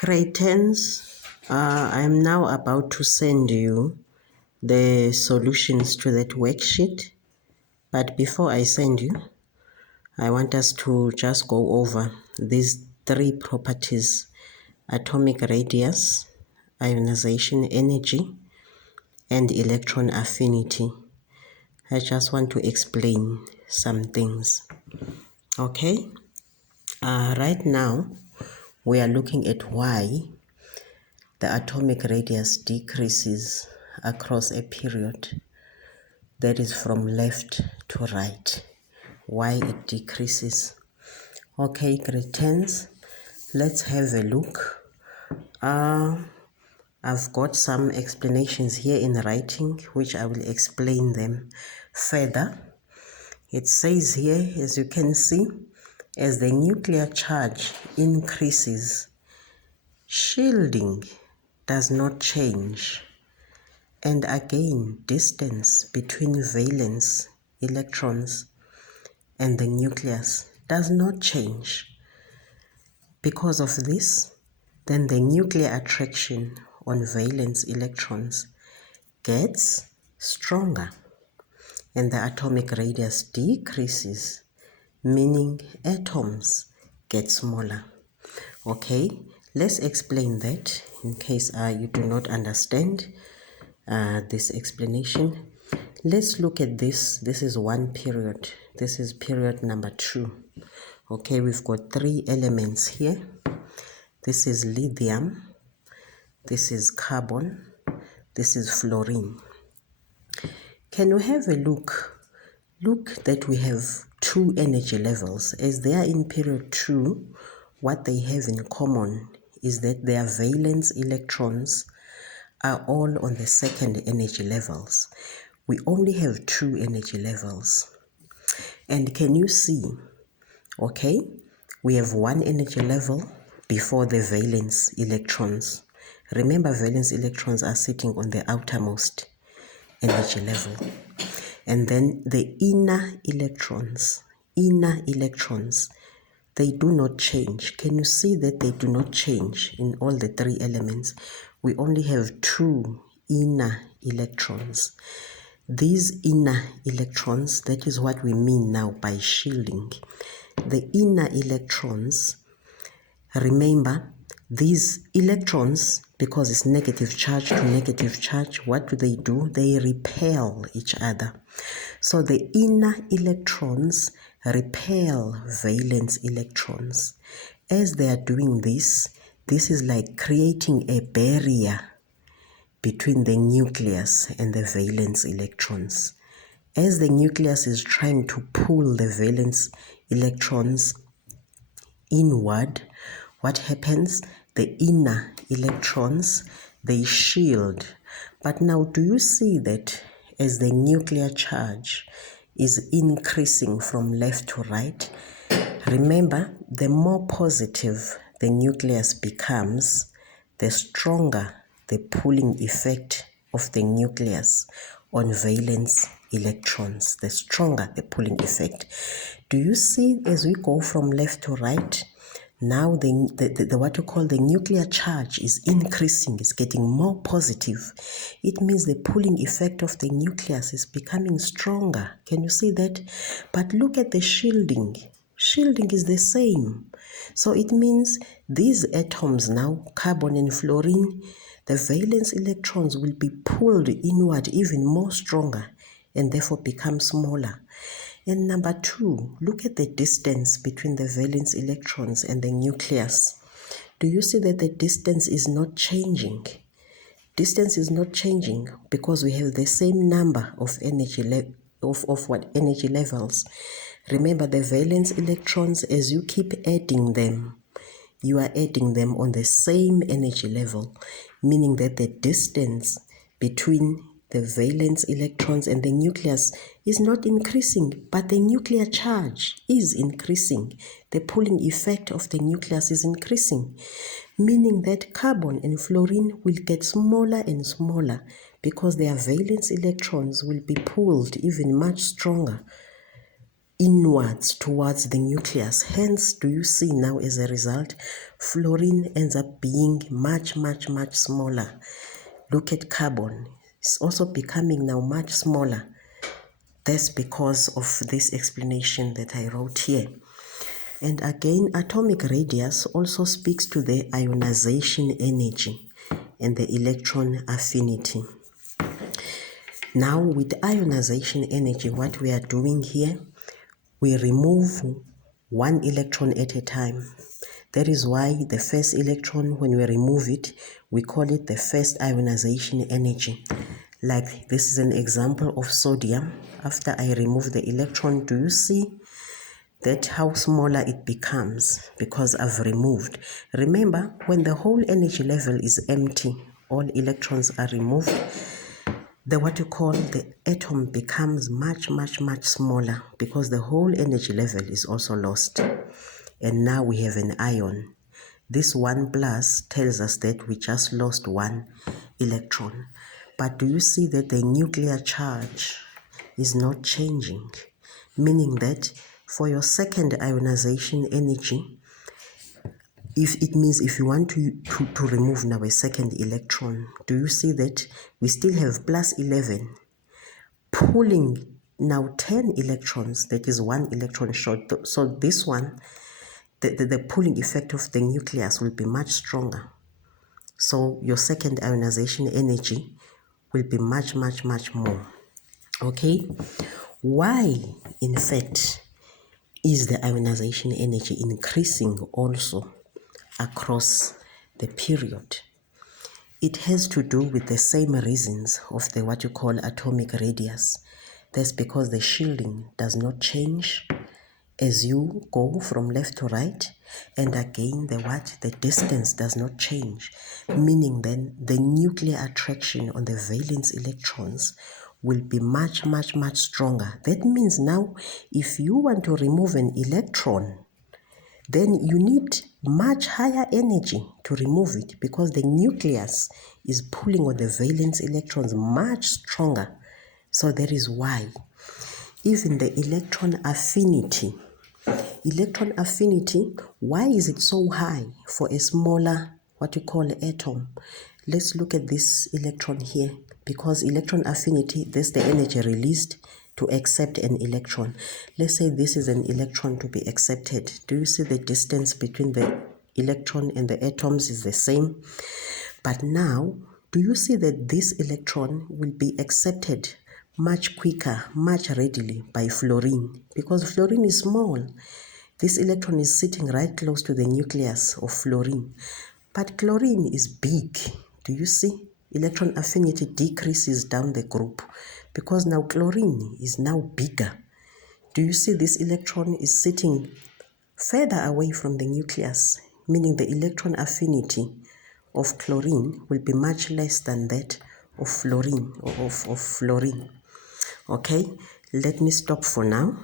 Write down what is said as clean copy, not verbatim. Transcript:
Grade 10s, I'm now about to send you the solutions to that worksheet. But before I send you, I want us to just go over these three properties: atomic radius, ionization energy, and electron affinity. I just want to explain some things. Okay? Right now, we are looking at why the atomic radius decreases across a period, that is from left to right. Why it decreases. Okay, grade 10s, let's have a look. I've got some explanations here in writing, which I will explain them further. It says here, as you can see, as the nuclear charge increases, shielding does not change. And again, distance between valence electrons and the nucleus does not change. Because of this, then the nuclear attraction on valence electrons gets stronger and the atomic radius decreases, meaning atoms get smaller. Okay, let's explain that in case you do not understand this explanation. Let's look at this. This is one period. This is period number 2. Okay, we've got 3 elements here. This is lithium, this is carbon, this is fluorine. Can we have a look? Look that we have 2 energy levels. As they are in period 2, what they have in common is that their valence electrons are all on the second energy levels. We only have 2 energy levels. And can you see, okay, we have 1 energy level before the valence electrons. Remember, valence electrons are sitting on the outermost energy level. And then the inner electrons, they do not change. Can you see that they do not change in all the 3 elements? We only have 2 inner electrons. These inner electrons, that is what we mean now by shielding. The inner electrons, remember, these electrons, because it's negative charge to negative charge, what do? They repel each other. So the inner electrons repel valence electrons. As they are doing this, this is like creating a barrier between the nucleus and the valence electrons. As the nucleus is trying to pull the valence electrons inward, what happens? The inner electrons, they shield. But now, do you see that as the nuclear charge is increasing from left to right, remember, the more positive the nucleus becomes, the stronger the pulling effect of the nucleus on valence electrons, the stronger the pulling effect. Do you see, as we go from left to right, now the what you call the nuclear charge is increasing, is getting more positive. It means the pulling effect of the nucleus is becoming stronger. Can you see that? But look at the shielding. Shielding is the same. So it means these atoms now, carbon and fluorine, the valence electrons will be pulled inward even more stronger and therefore become smaller. And number 2, look at the distance between the valence electrons and the nucleus. Do you see that the distance is not changing? Distance is not changing because we have the same number of energy energy levels. Remember, the valence electrons, as you keep adding them, you are adding them on the same energy level, meaning that the distance between the valence electrons and the nucleus is not increasing, but the nuclear charge is increasing. The pulling effect of the nucleus is increasing, meaning that carbon and fluorine will get smaller and smaller because their valence electrons will be pulled even much stronger inwards towards the nucleus. Hence, do you see now as a result, fluorine ends up being much smaller. Look at carbon. It's also becoming now much smaller. That's because of this explanation that I wrote here. And again, atomic radius also speaks to the ionization energy and the electron affinity. Now, with ionization energy, what we are doing here, we remove one electron at a time. That is why the first electron, when we remove it, we call it the first ionization energy. Like this is an example of sodium. After I remove the electron, do you see that how smaller it becomes because I've removed? Remember, when the whole energy level is empty, all electrons are removed, what you call the atom becomes much smaller because the whole energy level is also lost. And now we have an ion. This 1 plus tells us that we just lost one electron. But do you see that the nuclear charge is not changing? Meaning that for your second ionization energy, if you want to remove now a second electron, do you see that we still have plus 11 pulling now 10 electrons, that is 1 electron short. So this one, the pulling effect of the nucleus will be much stronger. So your second ionization energy will be much more. Okay? Why, in fact, is the ionization energy increasing also across the period? It has to do with the same reasons of the what you call atomic radius. That's because the shielding does not change as you go from left to right, and again the distance does not change, meaning then the nuclear attraction on the valence electrons will be much stronger. That means now if you want to remove an electron, then you need much higher energy to remove it because the nucleus is pulling on the valence electrons much stronger. So that is why even the electron affinity, why is it so high for a smaller, what you call atom? Let's look at this electron here, because electron affinity, that's the energy released to accept an electron. Let's say this is an electron to be accepted. Do you see the distance between the electron and the atoms is the same? But now, do you see that this electron will be accepted much quicker, much readily by fluorine? Because fluorine is small. This electron is sitting right close to the nucleus of fluorine. But chlorine is big. Do you see? Electron affinity decreases down the group because now chlorine is now bigger. Do you see this electron is sitting further away from the nucleus, meaning the electron affinity of chlorine will be much less than that of fluorine or of fluorine. Okay, let me stop for now.